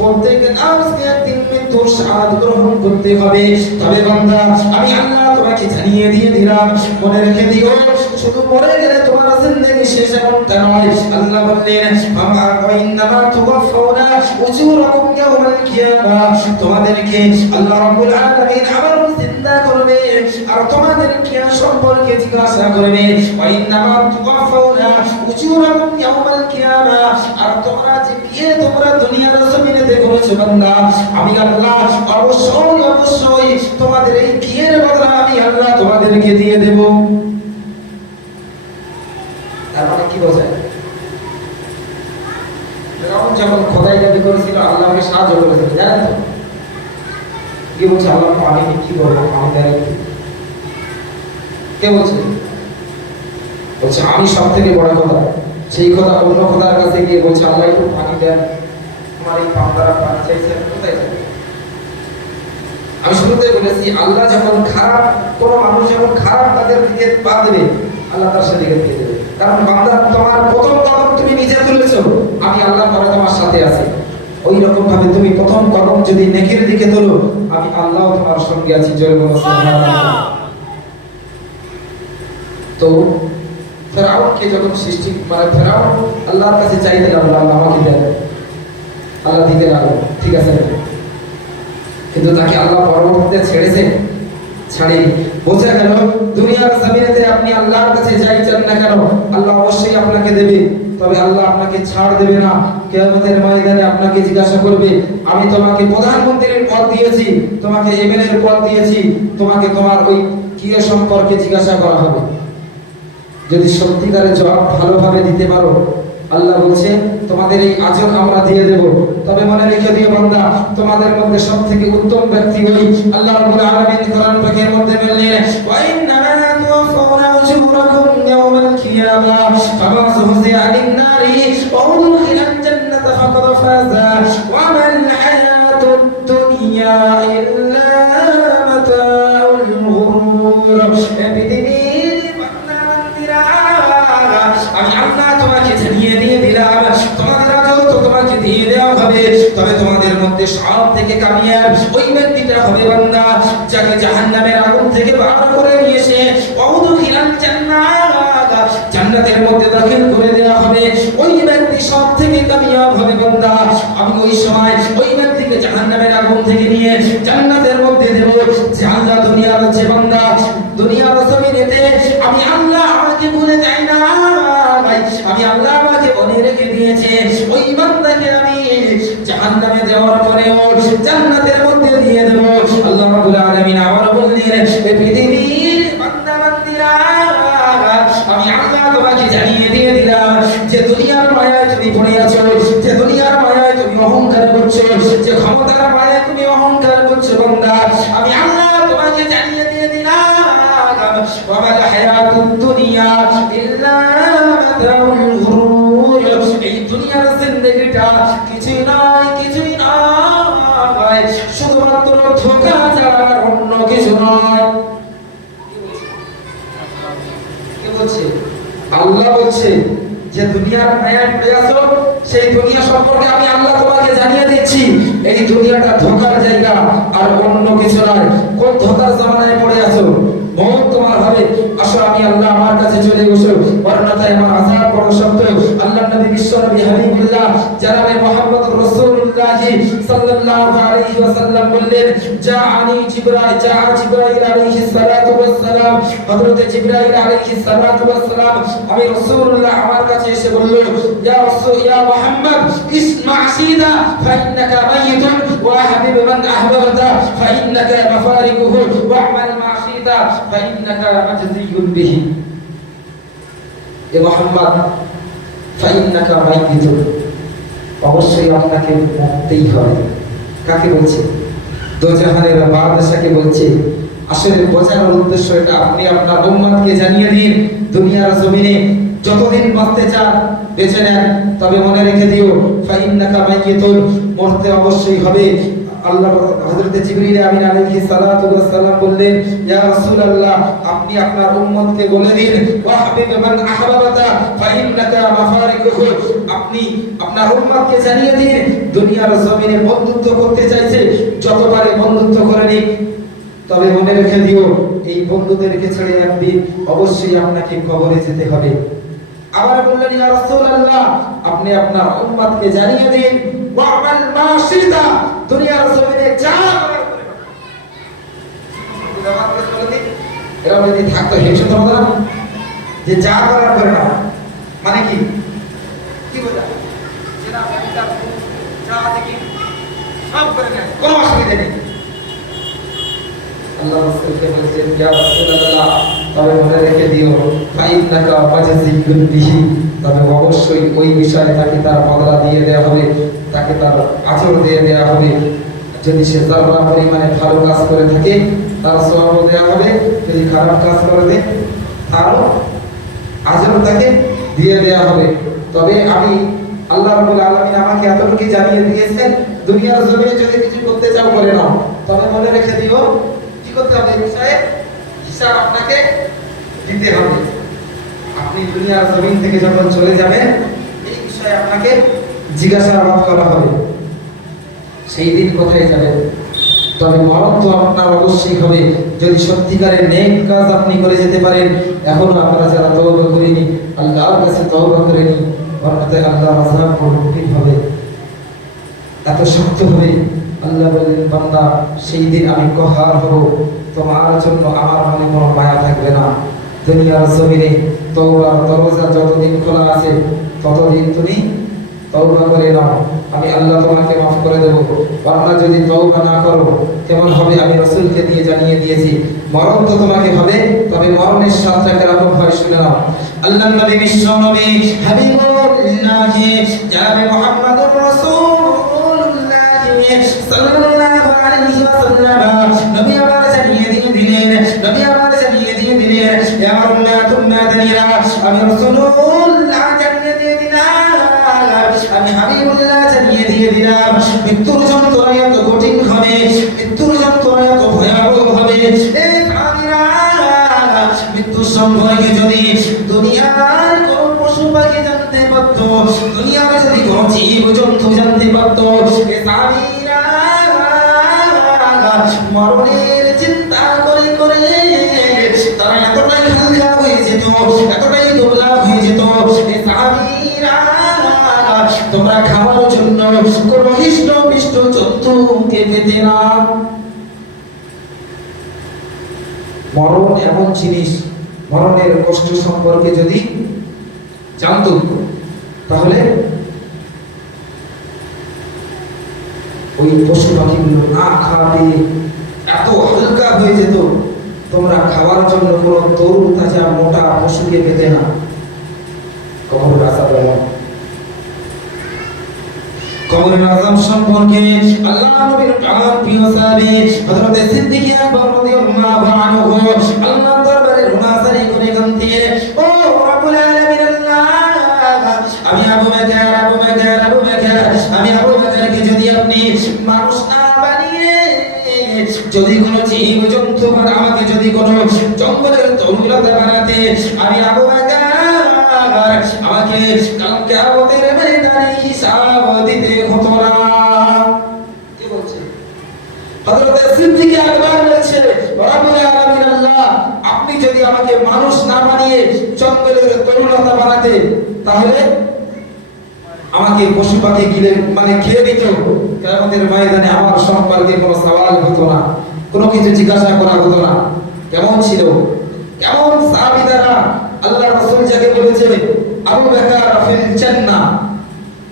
প্রত্যেককে আজকে একদিন মৃত্যুর স্বাদ গ্রহণ করতে হবে। তবে বান্দা আমি আল্লাহ তোমাকে জানিয়ে দিয়ে দিলাম, মনে রেখে দিও, শুধু মরে গেলে তোমার জিন্দেগি শেষ এমনটা নয়। আল্লাহ বললেন আমা ইন্নামা তুওয়াফাউনা উজুরাকুম ইয়াওমাল কিয়ামাহ, তোমাদেরকে আল্লাহ রাব্বুল আলামিন আবার জিন্দা করবে আর তোমাদেরকে সম্পর্কে জিজ্ঞাসা করবে। ওয়া ইন্নামা তুওয়াফাউনা উজুরাকুম ইয়াওমাল কিয়ামাহ, আর তোমরা যে বিয়ে তোমরা দুনিয়ার জমিনেতে করেছো বান্দা, আমি আল্লাহ অবশ্যই অবশ্যই তোমাদের এই বিয়ের বদলা আমি আল্লাহ তোমাদেরকে দিয়ে দেব। তার মানে কি বোঝায়? ফেরাউন যখন খোদাই দাবি করেছিল আল্লাহকে সাহায্য করেছিল, জানেন তো কি বলছে? আল্লাহ পানি কি করবো, পানি দেয় কে বলছে? বলছে আমি সব থেকে বড় খোদা। সেই খোদা অন্য খোদার কাছে গিয়ে বলছে আল্লাহ একটু পানি দেন, তোমার এই বান্দারা পানি চাইছে, কোথায় যাবে? আমি শুরুতে বলেছি আল্লাহ যখন খারাপ, কোন মানুষ যখন খারাপ তাদের দিকে পা দেবে আল্লাহ তার সাথে দিকে দিয়ে দেবে। কারণ বান্দা তোমার প্রথম কদম তুমি নিজে তুলেছো, আমি আল্লাহ পরে তোমার সাথে আছি। ওই রকম ভাবে তুমি প্রথম কদম যদি নেকির দিকে তোলো, আমি আল্লাহ তোমার সঙ্গে আছি। জয় বলো সুবহানাল্লাহ। তো ফেরাউনকে যখন সৃষ্টি মানে ফেরাউন আল্লাহর কাছে চাইতে লাগলো আল্লাহ আমাকে দেন, আল্লাহ দিতে লাগলো, ঠিক আছে, কিন্তু তাকে আল্লাহ পরবর্তীতে ছেড়েছে, ছাড়েনি। বোঝা গেল দুনিয়ার জমিনেতে আপনি আল্লাহর কাছে চাইছেন না কেন, আল্লাহ অবশ্যই আপনাকে দেবে। তবে আল্লাহ আপনাকে ছাড় দেবে না। কিয়ামতের ময়দানে আপনাকে জিজ্ঞাসা করবে, আমি তোমাকে প্রধানমন্ত্রীর পদ দিয়েছি, তোমাকে এমএলএ এর পদ দিয়েছি, তোমাকে তোমার ওই কিয়ে সম্পর্কে জিজ্ঞাসা করা হবে। যদি সত্যিকারের জবাব ভালোভাবে দিতে পারো, আল্লাহ বলছে তোমাদের এই আজর আমরা দিয়ে দেব। তবে মনে রেখে দিও বান্দা, তোমাদের মধ্যে সবথেকে উত্তম ব্যক্তি ওই আল্লাহ রাব্বুল আলামিন কোরআন পাকের মধ্যে বললেন ওয়া ইন্নামা তুওয়াফাউনা উজুরাকুম ইয়াওমাল কিয়ামাহ ফামান যুহজিয়া আনিন নারি ওয়া উদখিলাল জান্নাতা ফাকাদ ফাযা ওয়া মাল হায়াতুদ দুনিয়া ইল্লা মাতাউল গুরুর। পৃথিবীর বান্দা বান্দীরা, আমি আল্লাহ তোমাকে জানিয়ে দিয়ে দিলাম তোমাদের আজও তো তোমাকে দিয়ে দেওয়া হবে, তবে তোমাদের মধ্যে সব থেকে কামিয়াব ওই ব্যক্তিটা হবে বান্দা যাকে জাহান্নামের আগুন থেকে বার করে নিয়ে এসে ওয়াউদখিলাল জান্নাত, জান্নাতের মধ্যে দাখিল করে দেওয়া হবে। ওই ব্যক্তি সব থেকে কামিয়াব হবে বান্দা। আমি ওই সময় ওই ব্যক্তিকে জাহান্নামের আগুন থেকে নিয়ে জান্নাতের মধ্যে দেব। যে আল্লাহ দুনিয়ার যে বান্দা দুনিয়ার জমিনেতে আমি আল্লাহ আমাকে ভুলে যাই না, আমি আল্লাহ আমাকে বলে রেখে দিয়েছে, ওই বান্দাকে আমি জাহান্নামে দেওয়ার পরেও জান্নাতের মধ্যে দিয়ে দেব। আল্লাহ রাব্বুল আলামিন আবার বললেন, পৃথিবীর বান্দা বান্দীরা, আমি আল্লাহ তোমাকে জানিয়ে দিয়ে দিলাম যে দুনিয়ার মায়ায় তুমি পড়ে আছো, যে দুনিয়ার মায়ায় তুমি অহংকার করছো, যে ক্ষমতার মায়ায় তুমি অহংকার করছো বান্দা, আমি আল্লাহ তোমাকে জানিয়ে দিয়ে দিলাম ওয়া মাল হায়াতুদ দুনিয়া ইল্লা মাতাউল গুরুর, এই দুনিয়ার জিন্দেগিটা কিছুই নয়, কিছুই নয়, শুধুমাত্র ধোঁকা ছাড়া আর অন্য কিছু নয়। কি বলছে? আল্লাহ বলছে যে দুনিয়ার মায়ায় পড়ে আছো, সেই দুনিয়া সম্পর্কে আমি আল্লাহ তোমাকে জানিয়ে দিচ্ছি এই দুনিয়াটা ধোঁকার জায়গা আর অন্য কিছু নয়। কোন ধোঁকার জামানায় পড়ে আছো? মওত তোমার হবে। আসো আমি আল্লাহ আমার কাছে চলে বসো। বর্ণনায় আমার আযাব বড় শব্দ। আল্লাহর নবী বিশ্ব নবী হাবিবুল্লাহ জনাবে মুহাম্মদুর রাসূলুল্লাহ সাল্লাল্লাহু আলাইহি ওয়াসাল্লাম বললেন, জাআনি জিবরাইল আলাইহিস সালাতু ওয়াস সালাম, হযরত জিবরাইল আলাইহিস সালাতু ওয়াস সালাম আমি রাসূলুল্লাহ আমার কাছে এসে বলল, ইয়া মুহাম্মদ ইসমা সিদা ফাইন্নাকা মাইতুন ওয়া হাবিব মান আহবাবতা ফাইন্নাকা মাফারিকুহু ওয়া আমাল মা সিদা ফাইন্নাকা মাজজিয়ুন বিহি। এ মুহাম্মদ ফাইন্নাকা মাইতুন, অবশ্যই আপনাকে মরতেই হবে। কাকে বলছে? দোজাহানের বাদশাকে বলছে। আসলে বোঝানোর উদ্দেশ্য এটা, আপনি আপনার উম্মতকে জানিয়ে দিন দুনিয়ার জমিনে যতদিন বাঁচতে চান বেঁচে নেন, তবে মনে রেখে দিও ফাইন্নাকা মাইয়িতুন, মরতে অবশ্যই হবে। আল্লাহ হযরত জিবরিল আমিন আলাইহিস সালাতু ওয়াস সালাম বললেন, ইয়া রাসূলুল্লাহ আপনি আপনার উম্মতকে বলে দিন ওয়া হাবিব মান আহবাবাতা ফাইন্নাকা মাফারিকুহু, আপনি আপনার উম্মতকে জানিয়ে দিন দুনিয়ার জমিনে বন্ধুত্ব করতে চাইছে যতবারে বন্ধুত্ব করে নিক, তবে মনে রেখে দিও এই বন্ধুদেরকে ছেড়ে একদিন অবশ্যই আপনাকে কবরে যেতে হবে। আবার বললেন, ইয়া রাসূলুল্লাহ আপনি আপনার উম্মতকে জানিয়ে দিন ওয়া আমাল মা শিতা, দুনিয়ার জমিনে যা করার করে না। এরা যদি থাকতো হেসে তো না যে যা করার করে না, মানে কি কি বোঝায়? যেটা আপনি যা দেখি সব করে নেন, কোনো অসুবিধা নেই। আল্লাহ রাসূলকে বলেছেন, ইয়া রাসূলুল্লাহ তবে মনে রেখে দিও ফাইন্নাকা মাজজিয়ুন বিহি, তবে অবশ্যই ওই বিষয়ে তাকে তার বদলা দিয়ে দেওয়া হবে, তাকে তার আজর দিয়ে দেওয়া হবে। যদি সে যারা পরিমাণে ভালো কাজ করে থাকে তার সওয়াব দেওয়া হবে, যদি খারাপ কাজ করে তারও আজর তাকে দিয়ে দেওয়া হবে। তবে আমি আল্লাহ রাব্বুল আলামিন আমাকে এতটুকু জানিয়ে দিয়েছেন, দুনিয়ার জমিনে যদি কিছু করতে চাও করে নাও, তবে মনে রেখে দিও কি করতে হবে, এই বিষয়ে হিসাব আপনাকে দিতে হবে। আপনি দুনিয়ার জমিন থেকে যখন চলে যাবেন এই বিষয়ে আপনাকে জিজ্ঞাসাবাদ করা হবে, সেই দিন কোথায় যাবেন। তবে মরণ তো আপনার অবশ্যই হবে যদি সত্যিকারের নেক কাজ আপনি করে যেতে পারেন। এখনো আমরা যারা তওবা করিনি, আল্লাহর কাছে তওবা করিনি, অর্থাৎ আল্লাহর আযাব বড় কঠিন হবে, এত শক্ত হবে। আল্লাহ বলেন, বান্দা সেই দিন আমি কহার হব, তোমার জন্য আমার মনে কোনো মায়া থাকবে না। দুনিয়ার জমিনে তওবার দরজা যতদিন খোলা আছে ততদিন তুমি তওবা করে নাও, আমি আল্লাহ তোমাকে মাফ করে দেব। বান্দা যদি তওবা না করো কেমন হবে, আমি রাসূলকে দিয়ে জানিয়ে দিয়েছি মরণ তো তোমাকে হবে, তবে মরণের সাথে কেমন হয় শুনে নাও। আল্লাহর নবী বিশ্ব নবী হাবিবুল্লাহ জনাবে মুহাম্মদুর রাসূলুল্লাহ সাল্লাল্লাহু আলাইহি ওয়াসাল্লাম নবী আমার জানিয়ে দিয়ে দিলেন, নবী আমার জানিয়ে দিয়ে দিলেন, ইয়া উম্মাতুন্নাদিরা আমি রাসূলুল্লাহ জানিয়ে দিয়ে দিলাম, আমি হাবিবুল্লাহ জানিয়ে দিয়ে দিলাম মৃত্যুর যন্ত্রণা এত কঠিন হবে, মৃত্যুর যন্ত্রণা এত ভয়াবহ হবে। এই প্রাণীরা সম্পর্কে যদি দুনিয়ার কোন পশু পাখি জানতে পারত, দুনিয়ার যদি কোন জীবজন্তু জানতে পারত, এ সাহাবীরা মরণের চিন্তা করে করে তারা এতটাই হালকা হয়ে যেত, এতটাই দুবলা হয়ে যেত। এ সাহাবীরা তোমরা খাওয়ার জন্য কোন হৃষ্ট জন্তুকে পেতে না। মরণ এমন জিনিস, মরণের কষ্ট সম্পর্কে যদি জানতো তাহলে ওই পশু পাখিগুলো না খাবে এত হালকা হয়ে যেত। তোমরা খাওয়ার জন্য কোনো তরু তাজা মোটা পশুকে পেতে না। কবরের আযাব কবরের আযাব সম্পর্কে আল্লাহ নবীর প্রিয় সাহাবী হযরত সিদ্দিক আকবর রাদিয়াল্লাহু আনহু আল্লাহর দরবারে রুনাসারি করে কাঁদতে, ও রব্বুল আলামিন আল্লাহ, আমি আবু বকর আমি আবু বকরকে যদি আপনি মানুষ না বানিয়ে যদি কোনো জীবজন্তু বা আমাকে যদি কোনো জঙ্গলের তরুলতা বানাতে, আমি আবু বকর আমাকে কাল কিয়ামতের ময়দানে হিসাব দিতে হতো না। কি বলছে হযরত সিদ্দিক আকবর? বলছে রব্বুল আলামিন আল্লাহ, আপনি যদি আমাকে মানুষ না বানিয়ে জঙ্গলের তরুলতা বানাতে তাহলে আমাকে পশু পাখি গিলে খেয়ে দিত। কিয়ামতের ময়দানে আমার সম্পর্কে কোনো সওয়াল হতো না, কোনো কিছু জিজ্ঞাসা করা হতো না। কেমন ছিল, কেমন সাহাবীরা! আল্লাহ রাসূল যাকে বলেছে আবু বকর ফিল জান্নাহ,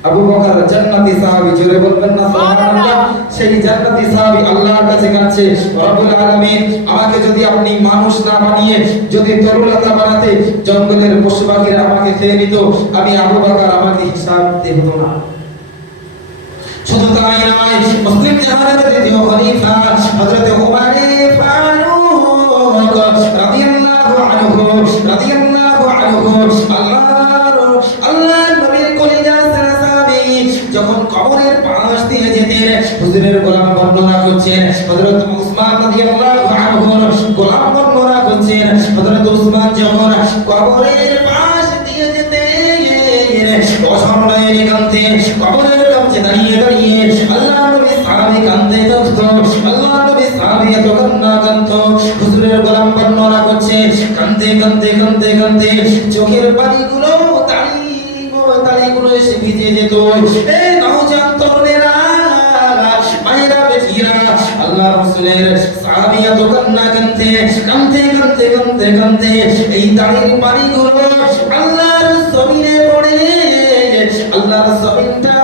আবু বকর জান্নাতি সাহাবী, জোরে বলবেন না সুবহানাল্লাহ। সেই জান্নাতি সাহাবী আল্লাহর কাছে কাঁদছে, রব্বুল আলামিন, আমাকে যদি আপনি মানুষ না বানিয়ে যদি তরুলতা বানাতে জঙ্গলের পশু পাখিরা আমাকে খেয়ে নিত, আমি আবু বকর আমাকে হিসাব দিতে হতো না। শুধু তাই নয়, মুসলিম জাহানের দ্বিতীয় খলিফা হযরত ওমর ফারুক রাদিয়াল্লাহু আনহু আল্লাহর নবীর কলিজা সাহাবী যখন কবরের পাশ দিয়ে যেতেন, হুজুরের গোলাম বর্ণনা করছেন হযরত উসমান রাদিয়াল্লাহু আনহুর গোলাম বর্ণনা করছেন হযরত উসমান যখন কবরের পাশ দিয়ে যেতেন অসহায় কাঁদতেন, কবরের কাছে দাঁড়িয়ে দাঁড়িয়ে আল্লাহর নবী সাহাবী কাঁদতে থাকতো, আল্লাহর নবী সাহাবী এত কান্না কাঁদতো। হুজুরের গোলাম বর্ণনা করছে কাঁদতে কাঁদতে কাঁদতে কাঁদতে চোখের পানিগুলো তালিগুলো এসে ভিজে যেত। এই নওজোয়ান তরুণেরা, মায়েরা, বেটিরা, আল্লাহ রাসূলের সাহাবী এত কান্না কাঁদতে কাঁদতে কাঁদতে কাঁদতে কাঁদতে এই তালির পানিগুলো আল্লাহর জমিনে পড়ে আল্লাহর জমিনটা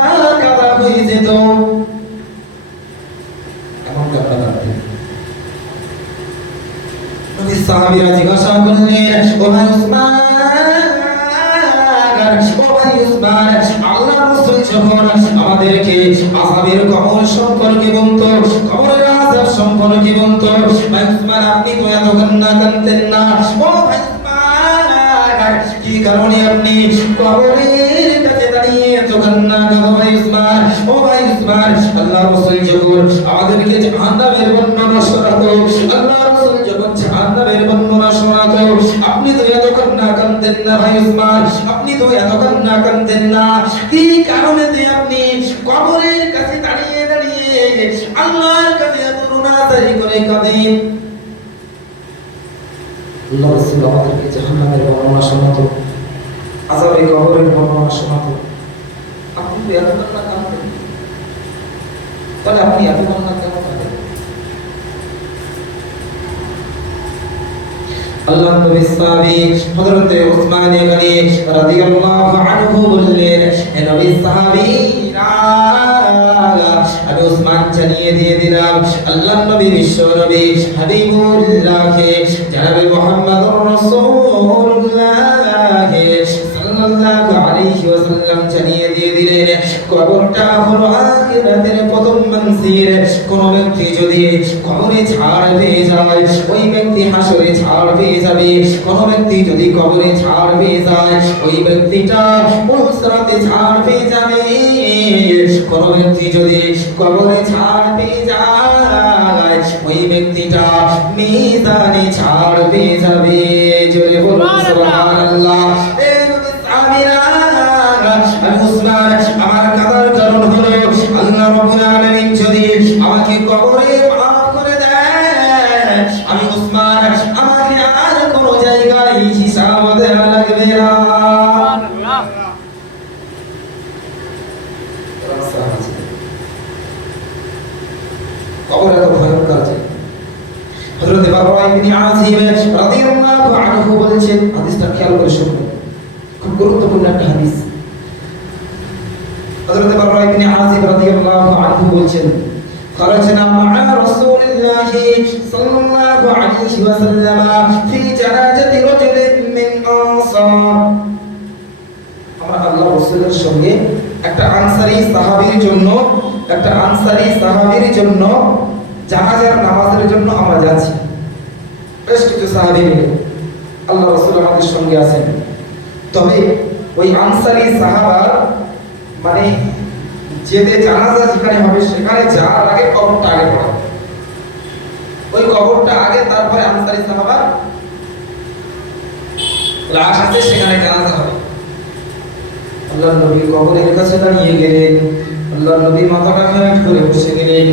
কাদা হয়ে যেত। এমন কান্না কাঁদতেন। নবী সাহাবীরা জিজ্ঞাসা করলেন, ও ভাই উসমান, আল্লাহর রাসূল যখন আমাদেরকে আযাবের কবর সম্পর্কে বলতো, কবরের আযাব সম্পর্কে বলতো, ভাই উসমান আপনি তো এত কান্না কাঁদতেন না। ও ভাই উসমান, কি কারণে আপনি কবরের কাছে দাঁড়িয়ে এত কান্না কাঁদো ভাই উসমান? ও ভাই উসমান, আল্লাহর রাসূল যখন আমাদেরকে জাহান্নামের বর্ণনা শোনাতো, আল্লাহর রাসূল যখন জাহান্নামের বর্ণনা শোনাতো, আপনি তো এত কান্না কাঁদতেন না ভাই উসমান, আপনি তো এত কান্না কাঁদতেন না। কি কারণে আপনি কবরের কাছে দাঁড়িয়ে দাঁড়িয়ে আল্লাহর কাছে এত রুনাজারি করে কাঁদেন? আল্লাহর রাসূল আমাদেরকে জাহান্নামের বর্ণনা শোনাতো, আযাবে কবরের বর্ণনা শোনাতো, আপনি তো এত কান্না কাঁদতেন, তাহলে আপনি এত কান্না কেন কাঁদেন? আল্লাহর নবী সাহাবী হযরত উসমান গনি রাদিয়াল্লাহু আনহু বললেন, হে নবী সাহাবীরা, আমি উসমান জানিয়ে দিয়ে দিলাম আল্লাহর নবী বিশ্ব নবী হাবিবুল্লাহকে জনাবে মুহাম্মদুর রাসূলুল্লাহ সাল্লাল্লাহু আলাইহি ওয়াসাল্লাম জানিয়ে দিয়ে দিলেন, কবরটা হলো আখিরাতের প্রথম মঞ্জিল। কোন ব্যক্তি যদি কবরে ছাড় পেয়ে যায়, ওই ব্যক্তি হাসরে ছাড় পেয়ে যাবে। কোন ব্যক্তি যদি কবরে ছাড় পেয়ে যায়, ওই ব্যক্তিটা মুহশরাতে ছাড় পেয়ে যাবে। কোন ব্যক্তি যদি কবরে ছাড় পেয়ে যায়, ওই ব্যক্তিটা মিজানে ছাড় পেয়ে যাবে। জোরে বলুন সুবহানাল্লাহ। আমি উসমান, আমার কাদার কারণ হলো আল্লাহ রাব্বুল আলামিন যদি আমাকে কবরে মাফ করে দেয়, আমি উসমান আমাকে আর কোন জায়গায় হিসাব দেওয়া লাগবে না। কবর এত ভয়ঙ্কর যে হযরত বাররা ইবনে আযিব রাদিয়াল্লাহু আনহু বলেছেন, হাদিসটা খেয়াল করে শুনুন, খুব গুরুত্বপূর্ণ একটা হাদিস। হযরত বাররা ইবনে আযিব রাদিয়াল্লাহু আনহু বলেছেন, خرجنا مع رسول الله صلى الله عليه وسلم في جنازة رجل من أنصار। আমরা আল্লাহ রাসূলের সঙ্গে একটা আনসারী সাহাবীর জন্য জানাজার নামাজের জন্য আমরা যাচ্ছি। বেশ কিছু সাহাবী মিলে আল্লাহ রাসূল আমাদের সঙ্গে আছেন। তবে ওই আনসারী সাহাবা মানে যেতে জানাজা যেখানে হবে সেখানে যাওয়ার আগে কবরটা আগে পড়া, ওই কবরটা আগে, তারপরে আনসারী সাহাবা লাশ আছে সেখানে জানাজা হবে। আল্লাহর নবী কবরের কাছে দাঁড়িয়ে গেলেন, আল্লাহর নবী মাথাটা হেঁট করে বসে গেলেন।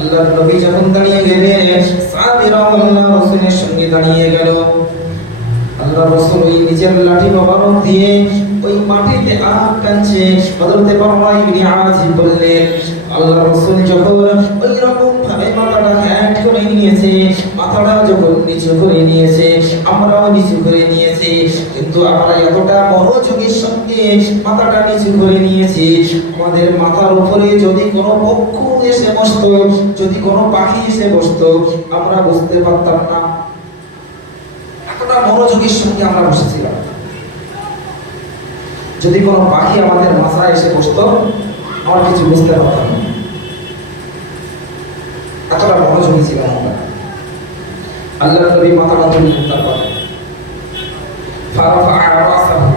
আল্লাহর নবী যখন দাঁড়িয়ে গেলেন, সাহাবীরা আল্লাহ রাসূলের সঙ্গে দাঁড়িয়ে গেল। আল্লাহ রাসূল ওই নিজের লাঠি মোবারক দিয়ে ওই মাটিতে আঘাত টানছে। হযরত বাররা ইবনে আযিব বললেন, আল্লাহ রাসূল যখন ওই রকম ভাবে মাথাটা হেঁট করে নিয়েছে, মাথাটা যখন নিচু করে নিয়েছে, আমরাও নিচু করে নিয়েছি, কিন্তু আমরা এতটা মনোযোগের সঙ্গে মাথাটা নিচু করে নিয়েছি, আমাদের মাথার উপরে যদি কোনো পক্ষী এসে বসতো, যদি কোনো পাখি এসে বসতো, আমরা বুঝতে পারতাম না। এতটা মনোযোগের সঙ্গে আমরা বসেছিলাম। যদি কোনো পাখি আমাদের মাথায় এসে বসতো, আমরা কিছু বুঝতে পারতাম না। এতটা মনোযোগী ছিলাম আমরা। আল্লাহর নবী মাথাটা তুললেন, তারপরে ফারাফা রাসাহু,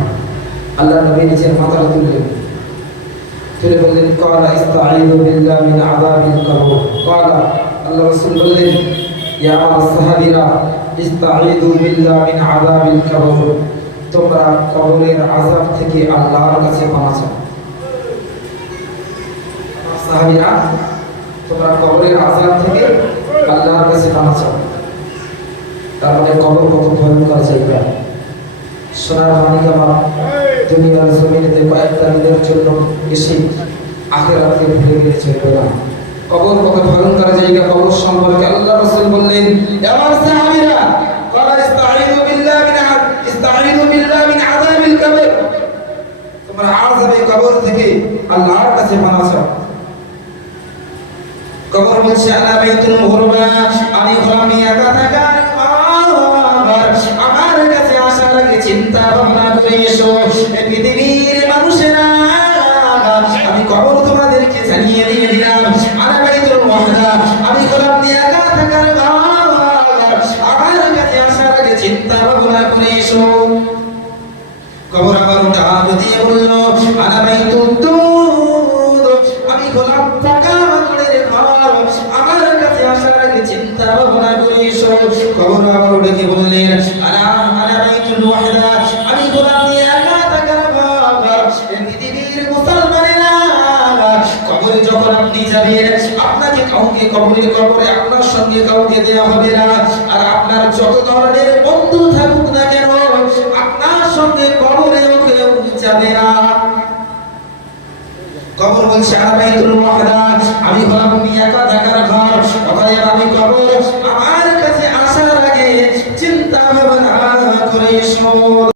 আল্লাহর নবী নিজের মাথাটা তুললেন, তুলে বললেন, ক্বালা ইস্তাঈযু বিল্লাহি মিন আযাবিল কবর। ক্বালা, আল্লাহ রাসূল বললেন, ইয়া আমার সাহাবীরা, ইস্তাঈযু বিল্লাহি মিন আযাবিল কবর, তোমরা কবরের আযাব থেকে আল্লাহর কাছে পানা চাও। সাহাবীরা, তোমরা কবরের আযাব থেকে আল্লাহর কাছে পানা চাও। তার মানে কবর কত ভয়ঙ্কর জায়গা। সোনার মানিক আমার দুনিয়ার জমিনেতে কয়েকটা দিনের জন্য এসে আখিরাতকে ভুলে গেলে চলবে না। কবর কত ভয়ঙ্কর জায়গা। কবর সম্পর্কে আল্লাহ রাসূল বললেন, আমার সাহাবীরা, ক্বালা ইস্তাঈযু বিল্লাহি মিন আযাবিল কবর, তোমরা আযাবে কবর থেকে আল্লাহর কাছে পানা চাও। কবর বলছে, আনা বাইতুল মুহরমা, আমি হলাম একা থাকার ঘর, আমার কাছে আসার আগে চিন্তা ভাবনা করে এসো পৃথিবীর মানুষেরা, আমি কবর তোমাদেরকে জানিয়ে দিয়ে দিলাম। আনা বাইতুল মুহরমা, আমি হলাম একা থাকার ঘর, আমার কাছে আসার আগে চিন্তা ভাবনা করে এসো। কবর আমার ডাক দিয়ে বলল, আনা বাইতুদ দুর, আমি হলাম পাকা মাটির ঘর, আমার কাছে আসার আগে চিন্তা ভাবনা করে এসো। কবর আবার ডেকে বললেন, আনা বাইতুল ওয়াহদা, আমি হলাম একা থাকার ঘর। পৃথিবীর মুসলমানেরা, কবরে যখন আপনি যাবেন, আপনাকে কাউকে কবরে আপনার সঙ্গে কাউকে দেওয়া হবে না। আর আপনার যত ধরনের বন্ধু থাকুক না কেন, আপনার সঙ্গে কবরেও কেউ যাবে না। কবর বলছে, আনা বাইতুল ওয়াহদা, আমি হলাম একা থাকার ঘর, অতএব আমি কবর আমার কাছে আসার আগে চিন্তা ভাবনা করে এসো।